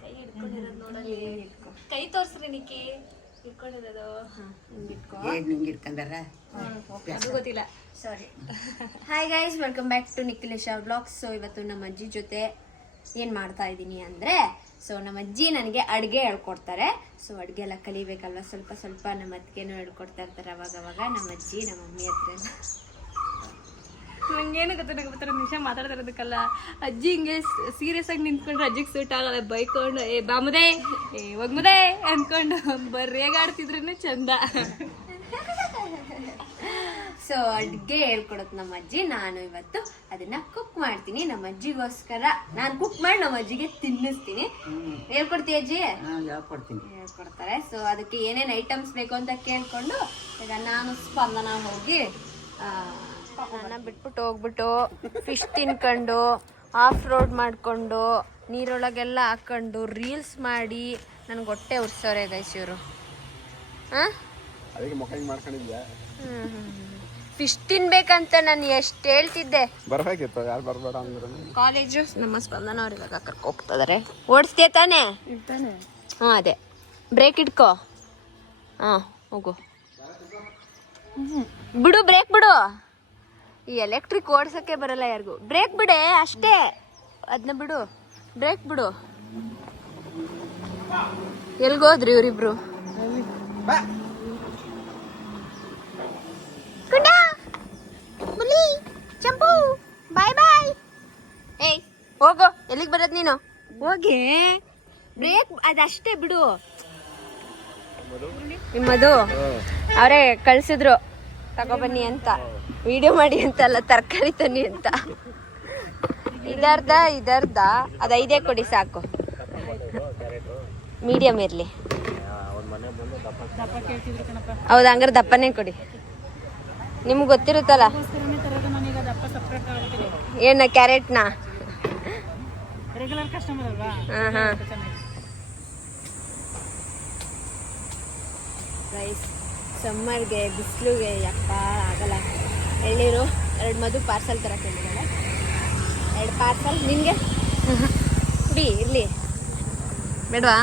ಕೈ ಹಿಡ್ಕೊಂಡಿರೋದು ನೋಡಲಿ. ಕೈ ತೋರ್ಸ್ರಿ ನಿಕ್ಕಿ ಹಿಡ್ಕೊಂಡಿರೋದು. ನಿಂಗೆ ಇಟ್ಕೊಂಡಾರ ಅದು ಗೊತ್ತಿಲ್ಲ. Sorry. Hi guys, welcome back to Nikhilesh vlogs. So ಇವತ್ತು ನಮ್ಮ ಅಜ್ಜಿ ಜೊತೆ ಏನು ಮಾಡ್ತಾ ಇದ್ದೀನಿ ಅಂದರೆ, ಸೊ ನಮ್ಮ ಅಜ್ಜಿ ನನಗೆ ಅಡುಗೆ ಹೇಳ್ಕೊಡ್ತಾರೆ. ಸೊ ಅಡುಗೆ ಎಲ್ಲ ಕಲಿಬೇಕಲ್ವ, ಸ್ವಲ್ಪ ಸ್ವಲ್ಪ ನಮ್ಮ ಅತ್ತಿಗೆನೂ ಹೇಳ್ಕೊಡ್ತಾ ಇರ್ತಾರೆ ಅವಾಗ ನಮ್ಮ ಅಜ್ಜಿ ನಮ್ಮ ಮಮ್ಮಿ ಹತ್ರ. ನಂಗೇನು ಗೊತ್ತಾಗ ನಿಮಿಷ ಮಾತಾಡ್ತಿರೋದಕ್ಕಲ್ಲ. ಅಜ್ಜಿ ಹಿಂಗೆ ಸೀರಿಯಸ್ ಆಗಿ ನಿಂತ್ಕೊಂಡ್ರೆ ಅಜ್ಜಿಗೆ ಸೂಟ್ ಆಗಲ್ಲ. ಬೈಕೊಂಡು ಏ ಬಾಮುದೆ ಏ ಹೋಗ್ಮುದೆ ಅಂದ್ಕೊಂಡು ಬರ್ರೇಗಾಡ್ತಿದ್ರೂ ಚಂದ. ಸೊ ಅಡುಗೆ ಹೇಳ್ಕೊಡೋದು ನಮ್ಮ ಅಜ್ಜಿ. ನಾನು ಇವತ್ತು ಅದನ್ನ ಕುಕ್ ಮಾಡ್ತೀನಿ ನಮ್ಮ ಅಜ್ಜಿಗೋಸ್ಕರ. ನಾನು ಕುಕ್ ಮಾಡಿ ನಮ್ಮ ಅಜ್ಜಿಗೆ ತಿನ್ನಿಸ್ತೀನಿ. ಹೇಳ್ಕೊಡ್ತೀಯ ಅಜ್ಜಿ? ಹೇಳ್ಕೊಡ್ತಾರೆ. ಸೊ ಅದಕ್ಕೆ ಏನೇನು ಐಟಮ್ಸ್ ಬೇಕು ಅಂತ ಕೇಳ್ಕೊಂಡು ಈಗ ನಾನು ಸ್ಪಂದನ ಹೋಗಿ ನನ್ನ ಬಿಟ್ಬಿಟ್ಟು ಹೋಗ್ಬಿಟ್ಟು ಫಿಶ್ ತಿನ್ಕೊಂಡು ಆಫ್ ರೋಡ್ ಮಾಡ್ಕೊಂಡು ನೀರೊಳಗೆಲ್ಲ ಹಾಕೊಂಡು ರೀಲ್ಸ್ ಮಾಡಿ ನನಗೆ ಹೊಟ್ಟೆ ಉರ್ಸೋರೆ ಗೈಸ್ ಇವರು. ಫಿಶ್ ತಿನ್ಬೇಕಂತ ನಾನು ಎಷ್ಟು ಹೇಳ್ತಿದ್ದೆ. ಬರ್ಬೇಕಿತ್ತು, ಯಾರು ಬರ್ಬೇಡ ಅಂದ್ರೆ. ಕಾಲೇಜು ನಮ್ಮ ಸ್ಪಂದನ ಅವ್ರು ಇವಾಗ ಕರ್ಕೊ ಹೋಗ್ತಿದಾರೆ. ಓಡಿಸ್ತೀಯ ತಾನೇ? ಹಾಂ ಅದೇ ಬ್ರೇಕ್ ಇಟ್ಕೋ. ಹಾಂ ಹೋಗು, ಬಿಡು ಬ್ರೇಕ್ ಬಿಡು. ಈ ಎಲೆಕ್ಟ್ರಿಕ್ ಓಡ್ಸೋಕ್ಕೆ ಬರಲ್ಲ ಯಾರಿಗೂ. ಬ್ರೇಕ್ ಬಿಡೆ ಅಷ್ಟೇ, ಅದನ್ನ ಬಿಡು, ಬ್ರೇಕ್ ಬಿಡು. ಎಲ್ಗೋದ್ರಿ ಇವರಿಬ್ರು? ಚಂಪು ಬಾಯ್ ಬಾಯ್. ಏಯ್ ಹೋಗು, ಎಲ್ಲಿಗೆ ಬರೋದು ನೀನು? ಹೋಗಿ ಬ್ರೇಕ್ ಅದಷ್ಟೇ ಬಿಡು. ನಿಮ್ಮದು ಅವರೇ ಕಳ್ಸಿದ್ರು ತಗೊಬನ್ನಿ ಅಂತ, ವಿಡಿಯೋ ಮಾಡಿ ಅಂತ ಅಲ್ಲ, ತರಕಾರಿ ತನ್ನಿ ಅಂತ. ಇದರ್ಧ ಅದು 5 ಕೊಡಿ ಸಾಕು, ಮೀಡಿಯಂ ಇರಲಿ. ಹೌದಾ, ಹಂಗಾರೆ ದಪ್ಪನೇ ಕೊಡಿ. ನಿಮ್ಗೆ ಗೊತ್ತಿರುತ್ತಲ್ಲ ಏನ ಕ್ಯಾರೆಟ್ನಾ? ಹಾಂ ಹಾಂ. ರೈಸ್ ಸಮ್ಮರ್ಗೆ ಬಿಸಿಲುಗೆ ಯಪ್ಪ ಆಗಲ್ಲ. ಎಳ್ಳೀರು 2 ಮಧು ಪಾರ್ಸಲ್ ತರಕ್ಕೆ ಹೇಳಿದ್ದಾಳೆ. 2 ಪಾರ್ಸಲ್ ನಿನಗೆ ಕುಡಿ ಇರಲಿ, ಬೇಡವಾ?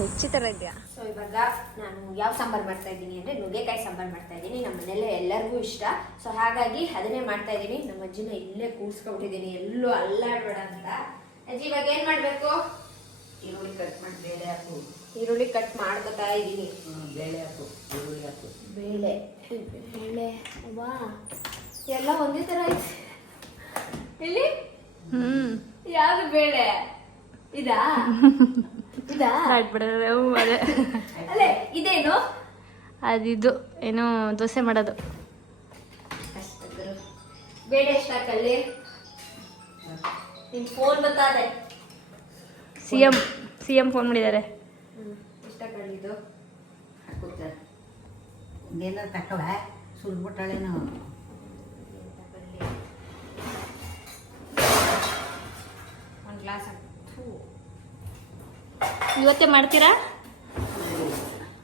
ಹುಚ್ಚಿ ಥರ ಇದೆಯಾ? ಸೊ ಇವಾಗ ನಾನು ಯಾವ ಸಾಂಬಾರು ಮಾಡ್ತಾ ಇದ್ದೀನಿ ಅಂದರೆ ನುಗ್ಗೆಕಾಯಿ ಸಾಂಬಾರು ಮಾಡ್ತಾ ಇದ್ದೀನಿ. ನಮ್ಮ ಮನೇಲಿ ಎಲ್ಲರಿಗೂ ಇಷ್ಟ. ಸೊ ಹಾಗಾಗಿ ಅದನ್ನೇ ಮಾಡ್ತಾ ಇದ್ದೀನಿ. ನಮ್ಮ ಅಜ್ಜಿನ ಇಲ್ಲೇ ಕೂರಿಸ್ಕೊಬಿಟ್ಟಿದ್ದೀನಿ, ಎಲ್ಲೂ ಅಲ್ಲಾಡಬೇಡ ಅಂತ. ಅಜ್ಜಿ ಇವಾಗ ಏನು ಮಾಡಬೇಕು? ಈರುಳ್ಳಿ ಕಟ್ ಮಾಡಿ ಬೇಳೆ ಹಾಕು. ಈರುಳ್ಳಿ ಕಟ್ ಮಾಡ್ಕೊತಾ ಇದ್ದೀನಿ. ಬೇಳೆ ಹಾಕು, ಈರುಳ್ಳಿ ಹಾಕು. ಬೇಳೆ ವಾ ಎಲ್ಲ ಒಂದೇ ಥರ ಐತೆ. ಇಲ್ಲಿ ಯಾವ್ದು ಬೇಳೆ? ಇದಾ ಅಲ್ಲೇ ಇದೇನು? ಅದಿದು ಏನು ದೋಸೆ ಮಾಡೋದು. ಬೇಳೆ ಎಷ್ಟು ಹಾಕಲ್ಲಿ? ನಿನ್ ಫೋನ್ ಬತ್ತಾದೆ. ಸಿಎಂ ಫೋನ್ ಮಾಡಿದ್ದಾರೆ. ಎಷ್ಟು ಹಾಕಲ್ಲಿ ಇದು? ಹಾಕುತ್ತಾರೆ ಏನಾರು ತಕ್ಕವ ಸುಲ್ಬಿಟ್ಟಾಳೇನು? ಒಂದು ಗ್ಲಾಸ್ ಇವತ್ತೇ ಮಾಡ್ತೀರಾ?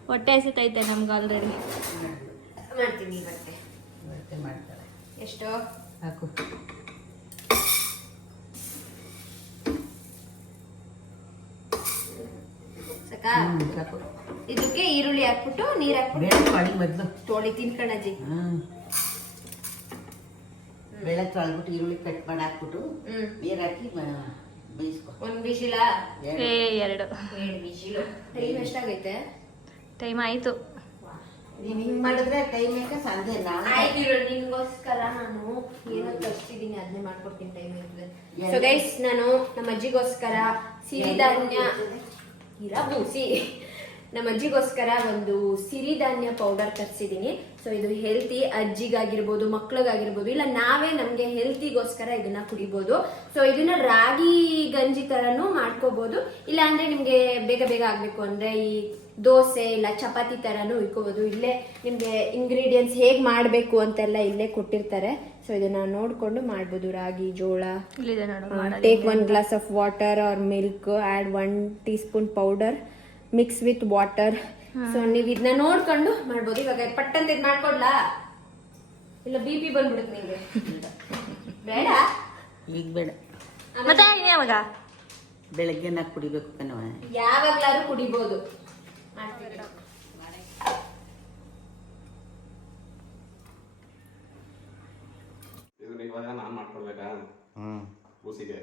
ಹೊಟ್ಟೆ ಹಸಿತೈತೆ ನಮ್ಗೆ ಆಲ್ರೆಡಿ. ಮಾಡ್ತೀನಿ ಇವತ್ತೆ ಮಾಡ್ತಾರೆ. ಎಷ್ಟು ಹಾಕು. ಸಾಕಾ? ಸಾಕು. ಇದಕ್ಕೆ ಈರುಳ್ಳಿ ಹಾಕ್ಬಿಟ್ಟು ನೀರು ಹಾಕ್ಬಿಟ್ಟು ಬೇಳೆ ತೊಳಿ ಮೊದಲು ತೊಳಿ ತಿನ್ಕಣಜ್ಜಿ. ಬೇಳೆ ತೊಳೆದ್ಬಿಟ್ಟು ಈರುಳ್ಳಿ ಕಟ್ ಮಾಡಿ ಹಾಕ್ಬಿಟ್ಟು ನೀರು ಹಾಕಿ ಬೇಯಿಸ್ಕೊ. 1 ವಿಶಿಲ? 2 ವಿಶಿಲು. ಟೈಮ್ ಎಷ್ಟಾಗೈತೆ? ಟೈಮ್ ಆಯಿತು. ನೀವು ಹಿಂಗೆ ಮಾಡಿದ್ರೆ ಟೈಮ್ ಯಾಕೆ ಸಂಜೆ ಆಯ್ತು, ನಿನ್ಗೋಸ್ಕರ ನಾನು ಏನೋ ತರಿಸಿದ್ದೀನಿ, ಅದನ್ನೇ ಮಾಡ್ಕೊಡ್ತೀನಿ. ಟೈಮ್ ಇರ್ತದೆ. ಸೊ ಗೈಸ್, ನಾನು ನಮ್ಮ ಅಜ್ಜಿಗೋಸ್ಕರ ಸಿರಿಧಾನ್ಯ ನಮ್ಮ ಅಜ್ಜಿಗೋಸ್ಕರ ಒಂದು ಸಿರಿಧಾನ್ಯ ಪೌಡರ್ ತರಿಸಿದ್ದೀನಿ. ಸೊ ಇದು ಹೆಲ್ತಿ, ಅಜ್ಜಿಗಾಗಿರ್ಬೋದು, ಮಕ್ಳಿಗಾಗಿರ್ಬೋದು, ಇಲ್ಲ ನಾವೇ ನಮಗೆ ಹೆಲ್ತಿಗೋಸ್ಕರ ಇದನ್ನ ಕುಡಿಬೋದು. ಸೊ ಇದನ್ನ ರಾಗಿ ಗಂಜಿ ತರನು ಮಾಡ್ಕೋಬಹುದು. ಇಲ್ಲ ಅಂದ್ರೆ ನಿಮ್ಗೆ ಬೇಗ ಆಗ್ಬೇಕು ಅಂದ್ರೆ ಈ ದೋಸೆ ಇಲ್ಲ ಚಪಾತಿ ತರನು ಇಟ್ಕೋಬಹುದು. ಇಲ್ಲೇ ನಿಮ್ಗೆ ಇಂಗ್ರೀಡಿಯೆಂಟ್ಸ್ ಹೇಗ್ ಮಾಡ್ಬೇಕು ಅಂತೆಲ್ಲ ಇಲ್ಲೇ ಕೊಟ್ಟಿರ್ತಾರೆ. ಸೊ ಇದನ್ನ ನೋಡ್ಕೊಂಡು ಮಾಡ್ಬೋದು. ರಾಗಿ, ಜೋಳ. Take 1 glass of water or milk, add 1 teaspoon powder, mix with water. So ನೀವು ಇದನ್ನ ನೋಡ್ಕೊಂಡು ಮಾಡ್ಬೋದು. ಇವಾಗ ಪಟ್ಟಂತ ಇದು ಮಾಡ್ಕೊಡ್ಲಾ? ಇಲ್ಲ BP ಬಂದ್ಬಿಡುತ್ತೆ ನಿಂಗೆ? ಬೇಡ, ಈಗ ಬೇಡ. ಮತ್ತೆ ಯಾವಾಗ ಬೆಳಗ್ಗೆ ನಾ ಕುಡಿಬೇಕು ಕಣವ. ಯಾವಾಗ್ಲಾದ್ರೂ ಕುಡಿಬೋದು. ಮಾಡ್ತೀವಿ. ಇದನ್ನ ಇವಾಗ ನಾನು ಮಾಡ್ಕೊಡ್ಬೇಕಾ ಕೂಸಿಗೆ?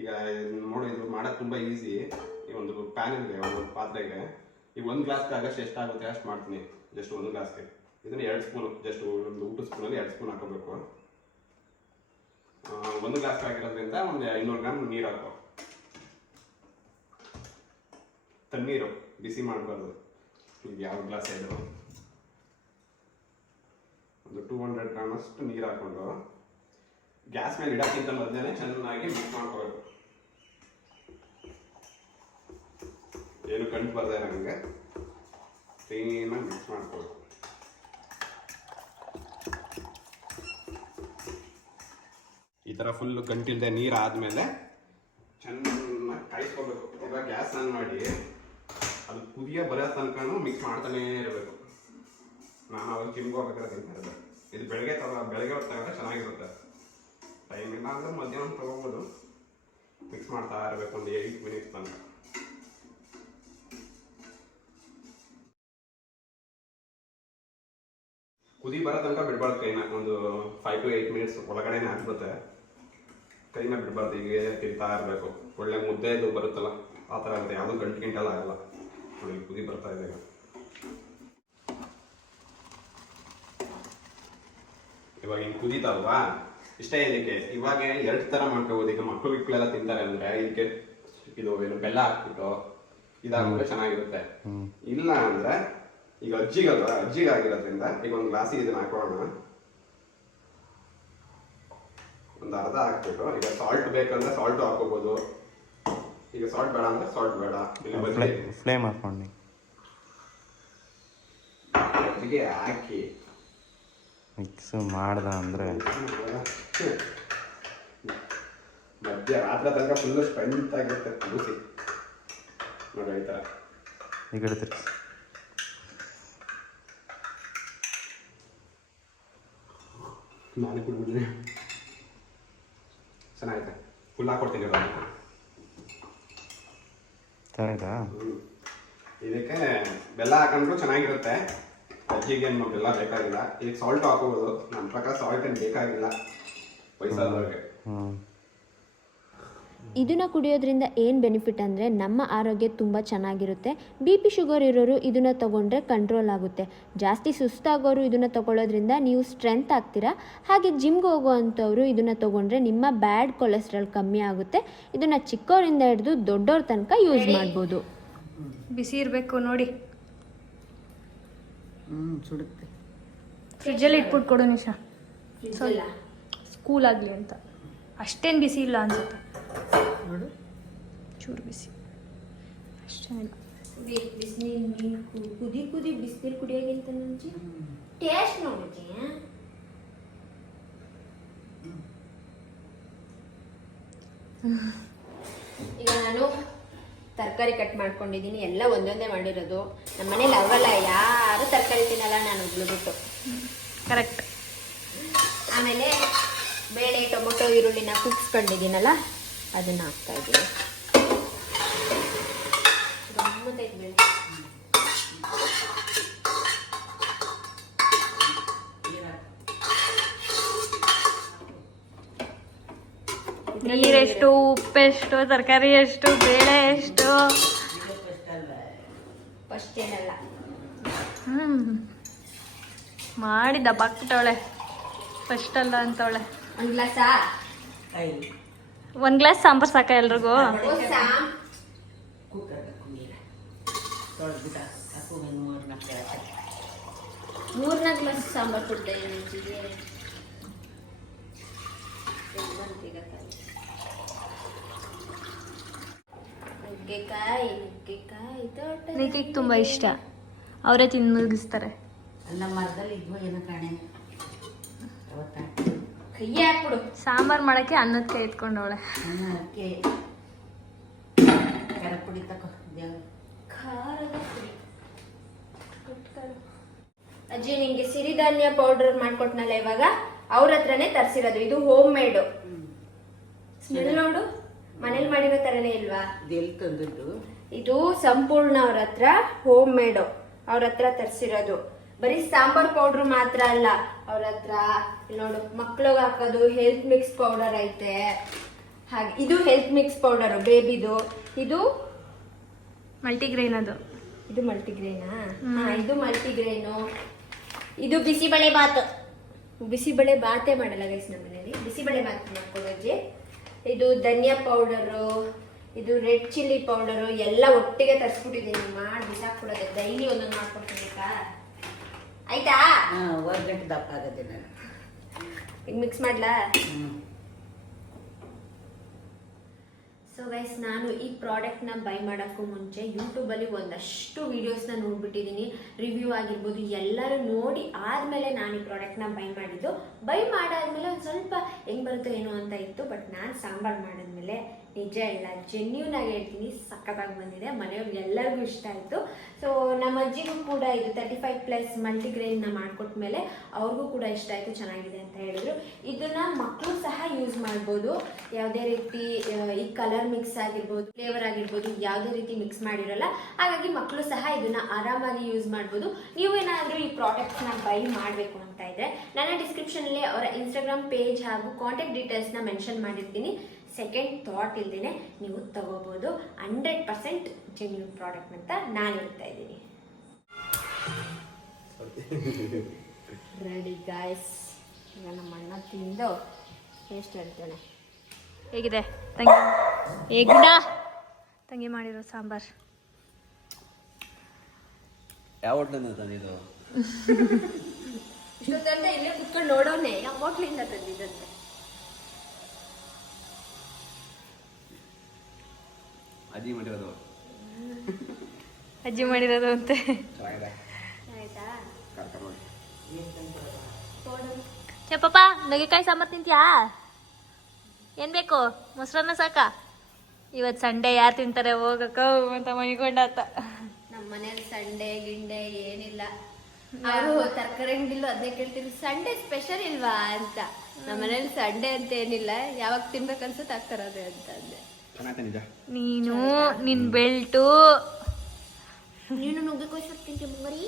ಈಗ ನೋಡಿ, ಇದು ಮಾಡೋದು ತುಂಬ ಈಸಿ. ಈ ಒಂದು ಪ್ಯಾನಿಗೆ, ಒಂದು ಪಾತ್ರೆಗೆ ಈಗ 1 ಗ್ಲಾಸ್ಗೆ ಆಗಷ್ಟು ಎಷ್ಟಾಗುತ್ತೆ ಅಷ್ಟು ಮಾಡ್ತೀನಿ. ಜಸ್ಟ್ 1 ಗ್ಲಾಸ್ಗೆ ಇದನ್ನು 2 ಸ್ಪೂನು, ಜಸ್ಟ್ ಒಂದು ಊಟದ ಸ್ಪೂನಲ್ಲಿ 2 ಸ್ಪೂನ್ ಹಾಕೋಬೇಕು. 1 ಗ್ಲಾಸ್ ಹಾಕಿರೋದ್ರಿಂದ ಒಂದು 500 ಗ್ರಾಮ್ ನೀರು ಹಾಕೋ. ತಣ್ಣೀರು, ಬಿಸಿ ಮಾಡಬಾರ್ದು. ಈಗ ಯಾವ ಗ್ಲಾಸ್ ಇದ್ರು ಒಂದು 200 ಗ್ರಾಮ್ ಅಷ್ಟು ನೀರು ಹಾಕೊಂಡು ಗ್ಯಾಸ್ ಮೇಲೆ ಇಡೋಕ್ಕಿಂತ ಮೊದಲೇ ಚೆನ್ನಾಗಿ ಮಿಕ್ಸ್ ಮಾಡ್ಕೋಬೇಕು. ಏನು ಕಂಡು ಬರ್ದೆ ನನಗೆ ಕ್ಲೀನಾಗಿ ಮಿಕ್ಸ್ ಮಾಡ್ಕೋಬೇಕು. ಈ ಥರ ಫುಲ್ ಗಂಟಿಲ್ದೆ ನೀರು ಆದಮೇಲೆ ಚೆನ್ನಾಗಿ ಕಾಯಿಸ್ಕೋಬೇಕು. ಇವಾಗ ಗ್ಯಾಸ್ ಆನ್ ಮಾಡಿ ಅದು ಕುದಿಯೋ ಬರೋ ತನಕ ಮಿಕ್ಸ್ ಮಾಡ್ತಾನೇ ಇರಬೇಕು. ನಾನು ಅವಾಗ ಜಿಮ್ಗೆ ಹೋಗ್ಬೇಕಾದ್ರೆ ತಿಂತಾ ಇರಬೇಕು. ಇದು ಬೆಳಗ್ಗೆ ಹೊತ್ತು ತಗೊಂಡ್ರೆ ಚೆನ್ನಾಗಿರುತ್ತೆ. ಟೈಮ್ ಇಲ್ಲ ಅಂದರೆ ಮಧ್ಯಾಹ್ನ ತೊಗೋಬೋದು. ಮಿಕ್ಸ್ ಮಾಡ್ತಾ ಇರಬೇಕು ಒಂದು 8 ಮಿನಿಟ್ಸ್ ತನಕ. ಕುದಿ ಬರೋ ತನಕ ಬಿಡಬಾರ್ದು ಕೈನ. ಒಂದು 5 to 8 ಮಿನಿಟ್ಸ್ ಒಳಗಡೆನೇ ಹಾಕ್ಬಿಡುತ್ತೆ. ಕೈನ ಬಿಡಬಾರ್ದು, ಹೀಗೆ ತಿಂತಾ ಇರಬೇಕು. ಒಳ್ಳೆ ಮುದ್ದೆ ಇದು ಬರುತ್ತಲ್ಲ ಆ ಥರ ಇರುತ್ತೆ. ಯಾವುದೂ ಗಂಟೆಲ್ಲ ಆಗಲ್ಲ. ನೋಡಿ ಕುದಿ ಬರ್ತಾ ಇದೆ. ಇವಾಗ ಹಿಂಗೆ ಕುದೀತಾಲ್ವಾ, ಇಷ್ಟೇ. ಇದಕ್ಕೆ ಇವಾಗ 2 ಥರ ಮಾಡ್ಕೋಬೋದು. ಈಗ ಮಕ್ಕಳೆಲ್ಲ ತಿಂತಾರೆ ಅಂದರೆ ಇದಕ್ಕೆ ಇದು ಏನು ಬೆಲ್ಲ ಹಾಕ್ಬಿಟ್ಟು ಇದಾಗ್ಬಿಟ್ಟು ಚೆನ್ನಾಗಿರುತ್ತೆ. ಇಲ್ಲ ಅಂದರೆ ಈಗ ಅಜ್ಜಿಗಾಗಿರೋದ್ರಿಂದ ಈಗ ಒಂದು ಗ್ಲಾಸಿಗೆ ಇದನ್ನ ಹಾಕೋಣ. ಒಂದು ಅರ್ಧ ಹಾಕ್ಬಿಟ್ಟು ಈಗ ಸಾಲ್ಟ್ ಬೇಕಂದ್ರೆ ಸಾಲ್ಟು ಹಾಕೋಬೋದು. ಈಗ ಸಾಲ್ಟ್ ಬೇಡ ಅಂದ್ರೆ ಸಾಲ್ಟ್ ಬೇಡ. ಫ್ಲೇಮ್ ಹಾಕೊಂಡು ಅಜ್ಜಿಗೆ ಹಾಕಿ ಮಿಕ್ಸ್ ಮಾಡ್ದ ಅಂದರೆ ಮಧ್ಯರಾತ್ರಿ ತನಕ ಫುಲ್ಲು ಸ್ಪೆಂಟ್ ಆಗಿರುತ್ತೆ ಕೂಸಿ. ನೋಡಿ ಈ ಥರ ಈ ಕಡೆ ತಿರ್ಸಿ. ನಾನೇ ಕುಡ್ಬಿಡ್ತೀನಿ. ಚೆನ್ನಾಗಿದೆ. ಫುಲ್ ಹಾಕ್ಕೊಡ್ತೀನಿ ಚೆನ್ನಾಗಿದಾ? ಇದಕ್ಕೆ ಬೆಲ್ಲ ಹಾಕೊಂಡ್ರು ಚೆನ್ನಾಗಿರುತ್ತೆ. ಅಜ್ಜಿಗೆ ಏನು ಬೆಲ್ಲ ಬೇಕಾಗಿಲ್ಲ. ಇದಕ್ಕೆ ಸಾಲ್ಟ್ ಹಾಕೋಬೋದು. ನನ್ನ ಪ್ರಕಾರ ಸಾಲ್ಟ್ ಏನು ಬೇಕಾಗಿಲ್ಲ ವಯಸ್ಸಾದವ್ರಿಗೆ. ಇದನ್ನು ಕುಡಿಯೋದ್ರಿಂದ ಏನು ಬೆನಿಫಿಟ್ ಅಂದರೆ ನಮ್ಮ ಆರೋಗ್ಯ ತುಂಬ ಚೆನ್ನಾಗಿರುತ್ತೆ. BP ಶುಗರ್ ಇರೋರು ಇದನ್ನು ತೊಗೊಂಡ್ರೆ ಕಂಟ್ರೋಲ್ ಆಗುತ್ತೆ. ಜಾಸ್ತಿ ಸುಸ್ತಾಗೋರು ಇದನ್ನು ತೊಗೊಳ್ಳೋದ್ರಿಂದ ನೀವು ಸ್ಟ್ರೆಂತ್ ಆಗ್ತೀರಾ. ಹಾಗೆ ಜಿಮ್ಗೆ ಹೋಗೋವಂಥವ್ರು ಇದನ್ನು ತೊಗೊಂಡ್ರೆ ನಿಮ್ಮ ಬ್ಯಾಡ್ ಕೊಲೆಸ್ಟ್ರಾಲ್ ಕಮ್ಮಿ ಆಗುತ್ತೆ. ಇದನ್ನು ಚಿಕ್ಕವರಿಂದ ಹಿಡಿದು ದೊಡ್ಡವ್ರ ತನಕ ಯೂಸ್ ಮಾಡ್ಬೋದು. ಬಿಸಿ ಇರಬೇಕು ನೋಡಿ. ಸುಡುತ್ತೆ. ಫ್ರಿಜ್ಜಲ್ಲಿ ಇಟ್ಬಿಟ್ಟು ಕೊಡು ನಿಶಾ, ಸ್ಕೂಲ್ ಆಗಲಿ ಅಂತ. ಅಷ್ಟೇನು ಬಿಸಿ ಇಲ್ಲ ಅನ್ಸುತ್ತೆ. ನೋಡು, ಚೂರು ಬಿಸಿ ಅಷ್ಟೇನಿಲ್ಲ. ಬಿಸಿನೀರು ಕುದಿ ಬಿಸಿನೀರು ಕುಡಿಯೋಕ್ಕಿಂತ ಮುಂಚೆ ಟೇಸ್ಟ್ ನೋಡಿದ್ರಿ. ಈಗ ನಾನು ತರಕಾರಿ ಕಟ್ ಮಾಡ್ಕೊಂಡಿದ್ದೀನಿ. ಎಲ್ಲ ಒಂದೊಂದೇ ಮಾಡಿರೋದು. ನಮ್ಮ ಮನೇಲಿ ಅವಲ್ಲ, ಯಾರು ತರಕಾರಿ ತಿನ್ನಲ್ಲ, ನಾನು ಒಬ್ಳು ಬಿಟ್ಟು. ಕರೆಕ್ಟ್. ಆಮೇಲೆ ಬೇಳೆ, ಟೊಮೊಟೊ, ಈರುಳ್ಳಿನ ಕುದಿಸ್ಕೊಂಡಿದ್ದೀನಲ್ಲ ಅದನ್ನು ಹಾಕ್ತಾ ಇದ್ದೀನಿ. ಗಮ್ಮತ್ತೈತೆ ಬೇಳೆ. ನೀರೆಷ್ಟು, ಉಪ್ಪೆಷ್ಟು, ತರಕಾರಿ ಎಷ್ಟು, ಬೇಳೆ ಎಷ್ಟು? ಫಸ್ಟ್ ಏನಲ್ಲ ಮಾಡಿ ದಬ್ಬಾಕ್ಬಿಟ್ಟವಳೆ. ಫಸ್ಟ್ ಅಲ್ಲ ಅಂತವಳೆ. ಒಂದು ಗ್ಲಾಸಾ? 1 ಗ್ಲಾಸ್ ಸಾಂಬಾರು ಸಾಕ ಎಲ್ರಿಗೂ? ಮೂರ್ನಾಲ್ಕು ಗ್ಲಾಸ್ ಸಾಂಬಾರು ಕೊಡ್ತಾ ಇದ್ದೀನಿ. ನುಗ್ಗೆಕಾಯಿ ತೋಟ. ನಿಖಿಗೆ ತುಂಬ ಇಷ್ಟ. ಅವರೇ ತಿಂದು ಮುಗಿಸ್ತಾರೆ. ನಮ್ಮ ಮರದಲ್ಲಿ ಇದ್ವು ಏನೋ ಕಾಣೆ. ಕೈ ಹಾಕ್ಬಿಡು. ಸಾಂಬಾರು ಮಾಡೋಕ್ಕೆ ಅನ್ನದ ಕೈ ಎತ್ಕೊಂಡವಳೆ. ಅದಕ್ಕೆ ಖಾರ ಪುಡಿ ತಗೋ. ಖಾರದ ಪುಡಿ. ಅಜ್ಜಿ ನಿಂಗೆ ಸಿರಿಧಾನ್ಯ ಪೌಡರ್ ಮಾಡ್ಕೊಟ್ನಲ್ಲ ಇವಾಗ, ಅವ್ರ ಹತ್ರನೇ ತರಿಸಿರೋದು. ಇದು ಹೋಮ್ ಮೇಡು. ಸ್ಮೆಲ್ ನೋಡು. ಮನೇಲಿ ಮಾಡಿರೋ ತರನೇ ಇಲ್ವಾ? ಇದೆಲ್ಲಿ ತಂದದ್ದು? ಇದು ಸಂಪೂರ್ಣ ಅವ್ರ ಹತ್ರ ಹೋಮ್ ಮೇಡ್, ಅವ್ರ ಹತ್ರ ತರಿಸಿರೋದು. ಬರೀ ಸಾಂಬಾರ್ ಪೌಡರ್ ಮಾತ್ರ ಅಲ್ಲ, ಅವ್ರ ಹತ್ರ ನೋಡು ಮಕ್ಳಿಗೆ ಹಾಕೋದು ಹೆಲ್ತ್ ಮಿಕ್ಸ್ ಪೌಡರ್ ಐತೆ. ಹಾಗೆ ಇದು ಹೆಲ್ತ್ ಮಿಕ್ಸ್ ಪೌಡರ್ ಬೇಬಿದು. ಇದು ಮಲ್ಟಿಗ್ರೈನ್ ಅದು. ಇದು ಮಲ್ಟಿಗ್ರೇನಾ? ಇದು ಮಲ್ಟಿಗ್ರೇನು. ಇದು ಬಿಸಿಬೇಳೆ ಬಾತ್. ಬಿಸಿಬೇಳೆ ಬಾತೇ ಮಾಡಲ್ಲ ಗೈಸ್ ನಮ್ಮ ಮನೇಲಿ, ಬಿಸಿಬೇಳೆ ಬಾತ್ ಮಾಡ್ಕೊಳ್ಳೋಜಿ. ಇದು ಧನಿಯಾ ಪೌಡರು, ಇದು ರೆಡ್ ಚಿಲ್ಲಿ ಪೌಡರು ಎಲ್ಲ ಒಟ್ಟಿಗೆ ತರಿಸ್ಬಿಟ್ಟಿದ್ದೀನಿ. ಮಾಡಿ ಬಿಸಾಕ್ಬಿಡೋದೆ, ಡೈಲಿ ಒಂದೊಂದು ಮಾಡ್ಕೊಡ್ತೀನಿಕಾ ಆಯ್ತಾ? ಹೊರ್ಗಂಟೆ ದಪ್ಪ ಆಗತ್ತೆ ನಾನು. ಈಗ ಮಿಕ್ಸ್ ಮಾಡ್ಲಾ? ಸೊ ಗೈಸ್, ನಾನು ಈ ಪ್ರಾಡಕ್ಟ್ನ ಬೈ ಮಾಡೋಕ್ಕೂ ಮುಂಚೆ ಯೂಟ್ಯೂಬಲ್ಲಿ ಒಂದಷ್ಟು ವೀಡಿಯೋಸ್ನ ನೋಡ್ಬಿಟ್ಟಿದ್ದೀನಿ. ರಿವ್ಯೂ ಆಗಿರ್ಬೋದು ಎಲ್ಲರೂ ನೋಡಿ ಆದಮೇಲೆ ನಾನು ಈ ಪ್ರಾಡಕ್ಟ್ನ ಬೈ ಮಾಡಿದ್ದು. ಬೈ ಮಾಡಾದ್ಮೇಲೆ ಒಂದು ಸ್ವಲ್ಪ ಹೆಂಗೆ ಬರುತ್ತೋ ಏನೋ ಅಂತ ಇತ್ತು. ಬಟ್ ನಾನು ಸಾಂಬಾರು ಮಾಡಿದ್ಮೇಲೆ ನಿಜ ಇಲ್ಲ, ಜೆನ್ಯೂನ್ ಆಗಿ ಹೇಳ್ತೀನಿ, ಸಕ್ಕತ್ತಾಗಿ ಬಂದಿದೆ. ಮನೆಯವ್ರಿಗೆ ಎಲ್ಲರಿಗೂ ಇಷ್ಟ ಆಯಿತು. ಸೊ ನಮ್ಮ ಅಜ್ಜಿಗೂ ಕೂಡ ಇದು 35+ ಮಲ್ಟಿಗ್ರೈನ್ನ ಮಾಡಿಕೊಟ್ಮೇಲೆ ಅವ್ರಿಗೂ ಕೂಡ ಇಷ್ಟ ಆಯಿತು, ಚೆನ್ನಾಗಿದೆ ಅಂತ ಹೇಳಿದ್ರು. ಇದನ್ನು ಮಕ್ಕಳು ಸಹ ಯೂಸ್ ಮಾಡ್ಬೋದು. ಯಾವುದೇ ರೀತಿ ಈ ಕಲರ್ ಮಿಕ್ಸ್ ಆಗಿರ್ಬೋದು, ಫ್ಲೇವರ್ ಆಗಿರ್ಬೋದು, ಯಾವುದೇ ರೀತಿ ಮಿಕ್ಸ್ ಮಾಡಿರಲ್ಲ. ಹಾಗಾಗಿ ಮಕ್ಕಳು ಸಹ ಇದನ್ನು ಆರಾಮಾಗಿ ಯೂಸ್ ಮಾಡ್ಬೋದು. ನೀವು ಏನಾದರೂ ಈ ಪ್ರಾಡಕ್ಟ್ಸ್ನ ಬೈ ಮಾಡಬೇಕು ಅಂತ ಇದ್ದರೆ ನನ್ನ ಡಿಸ್ಕ್ರಿಪ್ಷನಲ್ಲಿ ಅವರ ಇನ್ಸ್ಟಾಗ್ರಾಮ್ ಪೇಜ್ ಹಾಗೂ ಕಾಂಟ್ಯಾಕ್ಟ್ ಡೀಟೇಲ್ಸ್ನ ಮೆನ್ಷನ್ ಮಾಡಿರ್ತೀನಿ. ಸೆಕೆಂಡ್ ಥಾಟ್ ಇಲ್ದೇನೆ ನೀವು ತಗೋಬಹುದು. 100% ಜೆನ್ಯೂನ್ ಪ್ರಾಡಕ್ಟ್ ಅಂತ ನಾನು ಹೇಳ್ತಾ ಇದ್ದೀನಿ. ರೆಡಿ ಗಾಯ್ಸ್, ಈಗ ನಮ್ಮ ಅಣ್ಣ ತಿಂದು ಟೇಸ್ಟ್ ಹೇಳ್ತಾನೆ. ಹೇಗಿದೆ ತಂಗಿ? ಹೇಗಿಡ ತಂಗಿ ಮಾಡಿರೋ ಸಾಂಬಾರ್? ಯಾವ ಹೋಟ್ಲಿಂದ ತಂದಿದ್ದು? ಇಷ್ಟೊತ್ತಂತ ಇಲ್ಲೇ ಕುತ್ಕೊಂಡು ನೋಡೋನೆ, ಯಾವ ಹೋಟ್ಲಿಂದ ತಂದಿದ್ದಂತೆ. ಅಜ್ಜಿ ಮಾಡಿರೋದು. ಅಜ್ಜಿ ಮಾಡಿರೋದು ಅಂತೆ. ಆಯ್ತಾ? ಚಪ್ಪಪ್ಪ, ನುಗ್ಗೆಕಾಯಿ ಸಾಂಬಾರು ತಿಂತೀಯಾ? ಏನ್ ಬೇಕು? ಮೊಸರನ್ನ ಸಾಕಾ? ಇವತ್ತು ಸಂಡೇ ಯಾರು ತಿಂತಾರೆ, ಹೋಗಕ್ಕ ಅಂತ ಮನಿಕೊಂಡಾತ. ನಮ್ಮ ಮನೇಲಿ ಸಂಡೆ ಗಿಂಡೆ ಏನಿಲ್ಲ. ಅವರು ತರಕಾರಿ ಅಂಗಡಿಲು ಅದನ್ನೇ ಕೇಳ್ತೀವಿ, ಸಂಡೇ ಸ್ಪೆಷಲ್ ಇಲ್ವಾ ಅಂತ. ನಮ್ಮ ಮನೇಲಿ ಸಂಡೇ ಅಂತ ಏನಿಲ್ಲ, ಯಾವಾಗ ತಿನ್ಬೇಕನ್ಸುತ್ತೆ ಆಗ್ತಾರದೆ ಅಂತ ಅಂದೆ. ನೀನು ನಿನ್ ಬೆಲ್ಟು. ನೀನು ನುಗ್ಗೆಕಾಯಿ ತಿಂತೀಯ ಮುಂಗರಿ?